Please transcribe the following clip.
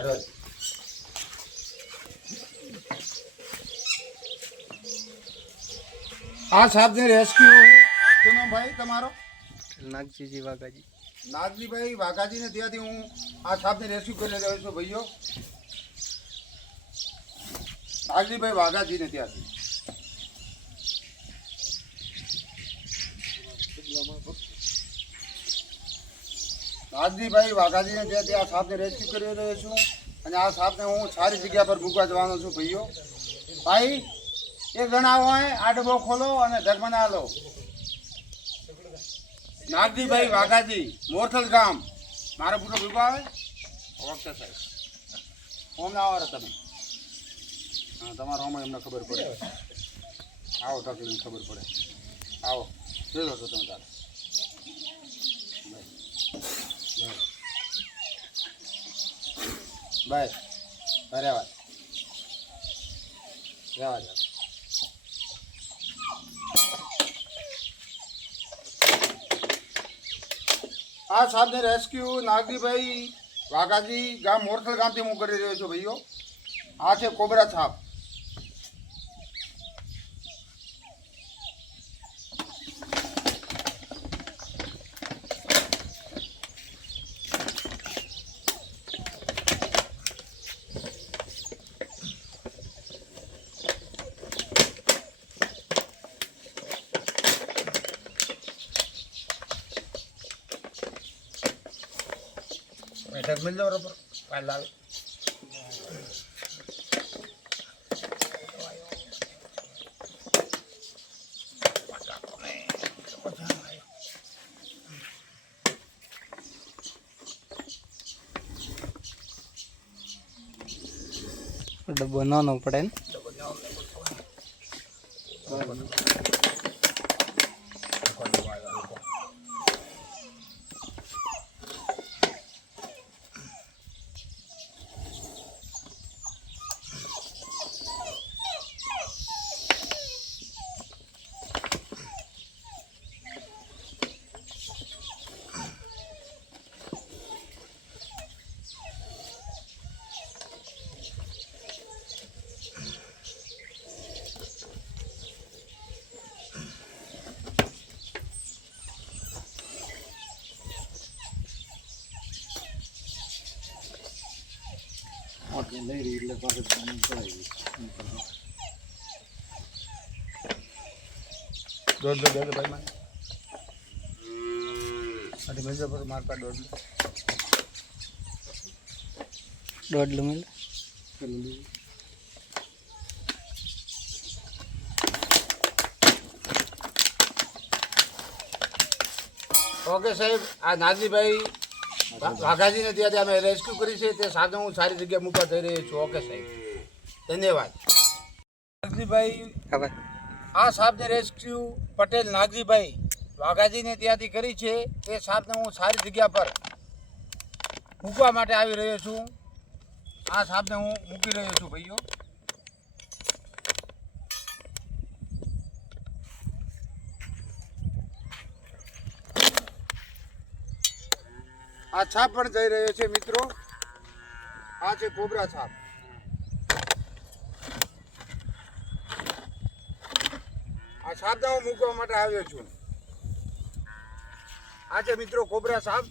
આ સાહેબને રેસ્ક્યુ શું નામ ભાઈ તમારો? નાગજીજી વાઘાજી. નાગજીભાઈ વાઘાજીને ત્યાંથી હું આ સાહેબને રેસ્ક્યુ કરી રહ્યો છું ભાઈઓ. નાગજીભાઈ વાઘાજીને ત્યાંથી નાગજીભાઈ વાઘાજીને ત્યાંથી આ સાહેબને રેસ્ક્યુ કરી રહ્યો છું અને આ સાહેબને હું સારી જગ્યા પર મૂકવા જવાનો છું ભાઈઓ. ભાઈ એક જણા હોય આ ડબ્બો ખોલો અને જગમના લો. નાગજીભાઈ વાઘાજી, મોરથલ ગામ. મારો પૂરો ભૂકો આવે? ઓકે સાહેબ. ઓમ ના આવો તમે. હા, તમારો આમાં એમને ખબર પડે. આવો તકલીફ ખબર પડે. આવો જોઈ છો તમે તારે. બાય બરાબર રહેવા દે. આ સાહેબને રેસ્ક્યુ નાગજીભાઈ વાઘાજી ગામ મોરથલ ગામથી હું કરી રહ્યો છું ભાઈઓ. આ છે કોબરા સાપ. બેઠક મિલ જાવ બરાબર કાલ લાવે. ડબ્બો નાનો પડે ને. લઈ રહી એટલે પાસે દોઢ ભાઈ મારે મેજો પર માર પા દોઢ મિલ. ઓકે સાહેબ. આ નાગજીભાઈ વાઘાજીને ત્યાંથી અમે રેસ્ક્યુ કરી છે. તે સાથે હું સારી જગ્યાએ મૂકવા જઈ રહ્યો છું. ઓકે સાહેબ, ધન્યવાદ. નાગજીભાઈ આ સાહેબને રેસ્ક્યુ પટેલ નાગજીભાઈ વાઘાજીને ત્યાંથી કરી છે. તે સાહેબને હું સારી જગ્યા પર મૂકવા માટે આવી રહ્યો છું. આ સાહેબને હું મૂકી રહ્યો છું ભાઈઓ. આ છાપ પણ જઈ રહ્યો છે મિત્રો. આ છે કોબરા છાપ. આ છાપને હું મૂકવા માટે આવ્યો છું. આ છે મિત્રો કોબરા છાપ.